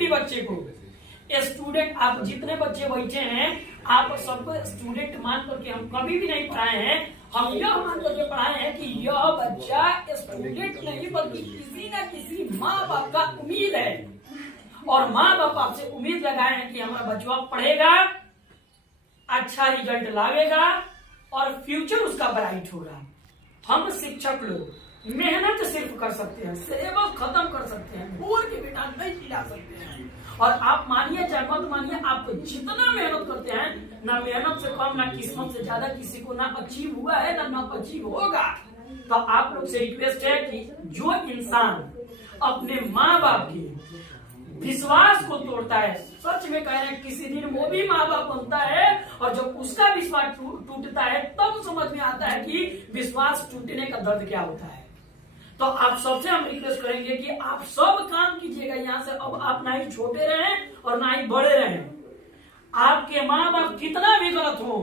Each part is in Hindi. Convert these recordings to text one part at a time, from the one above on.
भी बच्चे को स्टूडेंट, आप जितने बच्चे बैठे हैं आप सबको स्टूडेंट मान करके हम कभी भी नहीं पढ़ाए हैं। हम यह मान करके पढ़ाए हैं कि यह बच्चा स्टूडेंट नहीं बल्कि किसी न किसी माँ बाप का उम्मीद है, और माँ बाप आपसे उम्मीद लगाए हैं कि हमारा बच्चा पढ़ेगा, अच्छा रिजल्ट लावेगा और फ्यूचर उसका ब्राइट होगा। हम शिक्षक लोग मेहनत सिर्फ कर सकते हैं, सिलेबस खत्म कर सकते हैं, बोल के बेटा नहीं खिला सकते हैं। और आप मानिए चाहे मत मानिए, आप जितना मेहनत करते हैं ना मेहनत से कम ना किस्मत से ज्यादा किसी को ना अचीव हुआ है ना अचीव होगा। तो आप लोग से रिक्वेस्ट है कि जो इंसान अपने माँ बाप के विश्वास को तोड़ता है, सच में कह रहे हैं किसी दिन वो भी माँ बाप बनता है, और जब उसका विश्वास टूटता है तब समझ में आता है कि विश्वास टूटने का दर्द क्या होता है। तो आप सबसे हम रिक्वेस्ट करेंगे कि आप सब काम कीजिएगा यहाँ से। अब आप ना ही छोटे रहें और ना ही बड़े रहें। आपके माँ बाप कितना भी गलत हो,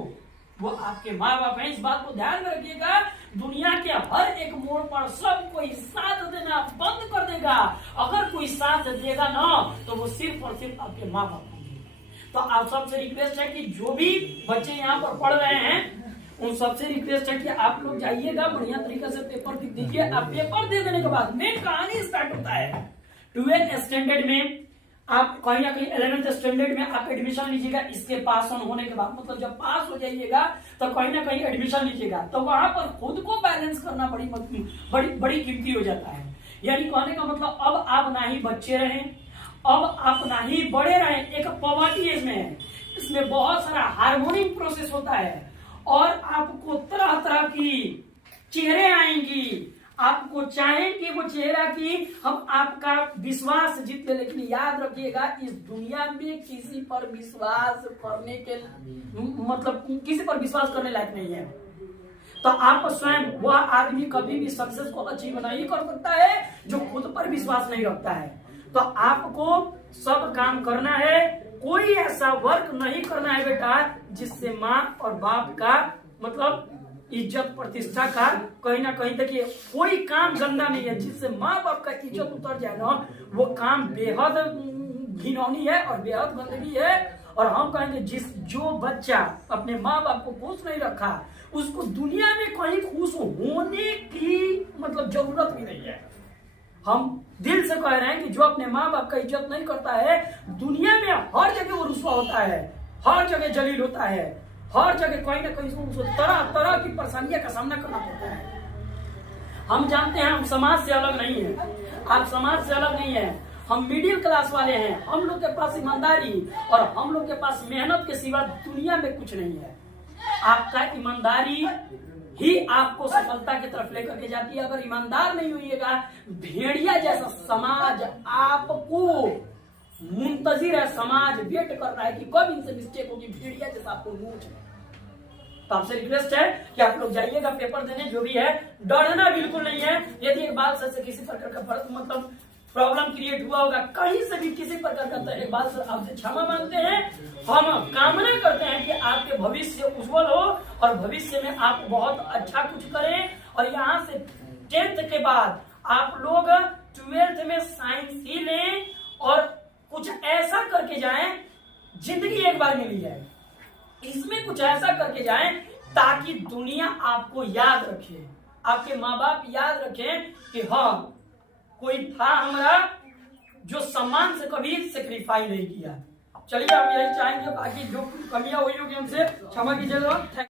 वो आपके माँ बाप हैं, इस बात को ध्यान में रखिएगा। दुनिया के हर एक मोड़ पर सब कोई साथ देना बंद कर देगा। अगर कोई साथ देगा ना तो वो सिर्फ और सिर्फ आपके माँ बाप होंगे। तो आप सबसे रिक्वेस्ट है कि जो भी बच्चे यहाँ पर पढ़ रहे हैं उन सबसे रिक्वेस्ट है कि आप लोग जाइएगा, बढ़िया तरीके से पेपर दीजिए। आप पेपर दे देने के बाद मेन कहानी स्टार्ट होता है। 12th स्टैंडर्ड में आप कहीं ना कहीं 11th स्टैंडर्ड में आप एडमिशन लीजिएगा। इसके पास ऑन होने के बाद मतलब जब पास हो जाइएगा तो कहीं ना कहीं एडमिशन लीजिएगा, तो वहां पर खुद को बैलेंस करना बड़ी कीमती हो जाता है। यानी कहने का मतलब अब आप ना ही बच्चे रहें, अब आप ना ही बड़े रहें, एक पॉवर्टी एज में है। इसमें बहुत सारा हार्मोनियम प्रोसेस होता है और आपको तरह तरह की चेहरे आएंगी। आपको चाहे कि वो चेहरा की हम आपका विश्वास जीत ले, लेकिन याद रखिएगा इस दुनिया में किसी पर विश्वास करने के मतलब किसी पर विश्वास करने लायक नहीं है। तो आप स्वयं वह आदमी कभी भी सक्सेस को अचीव नहीं कर सकता है जो खुद पर विश्वास नहीं रखता है। तो आपको सब काम करना है, कोई ऐसा वर्क नहीं करना है बेटा जिससे माँ और बाप का मतलब इज्जत प्रतिष्ठा का कहीं ना कहीं, देखिए कोई काम गंदा नहीं है जिससे माँ बाप का इज्जत उतर जाए ना, वो काम बेहद घिनौनी है और बेहद गंदगी है। और हम कहेंगे जो बच्चा अपने माँ बाप को खुश नहीं रखा उसको दुनिया में कहीं खुश होने की मतलब जरूरत भी नहीं है। हम दिल से कह रहे हैं कि जो अपने माँ बाप का इज्जत नहीं करता है दुनिया में हर जगह वो रुस्वा होता है, हर जगह जलील होता है, हर जगह कहीं ना कहीं उसको तरह तरह की परेशानियों का सामना करना पड़ता है। हम जानते हैं हम समाज से अलग नहीं है, आप समाज से अलग नहीं है, हम मिडिल क्लास वाले हैं। हम लोग के पास ईमानदारी और हम लोग के पास मेहनत के सिवा दुनिया में कुछ नहीं है। आपका ईमानदारी ही आपको सफलता की तरफ लेकर के जाती है। अगर ईमानदार नहीं होइएगा, भेड़िया जैसा समाज आपको मुंतजिर है, समाज वेट कर रहा है कि कब इनसे मिस्टेक होगी, भेड़िया जैसा आपको नोच है। तो आपसे रिक्वेस्ट है कि आप लोग जाइएगा पेपर देने, जो भी है डरना बिल्कुल नहीं है। यदि एक बात से किसी प्रकार का मतलब प्रॉब्लम क्रिएट हुआ होगा कहीं से भी किसी प्रकार का, तो एक बात आपसे क्षमा मांगते हैं। हम कामना करते हैं कि आपके भविष्य उज्जवल हो और भविष्य में आप बहुत अच्छा कुछ करें। और यहाँ से 10th के बाद आप लोग 12th में साइंस ही लें और कुछ ऐसा करके जाएं, जिंदगी एक बार मिली है, इसमें कुछ ऐसा करके जाएं ताकि दुनिया आपको याद रखे, आपके माँ बाप याद रखें कि हाँ कोई था हमारा जो सम्मान से कभी सेक्रीफाई नहीं किया। चलिए हम यही चाहेंगे, बाकी जो कमियां हुई होगी हमसे क्षमा कीजिएगा।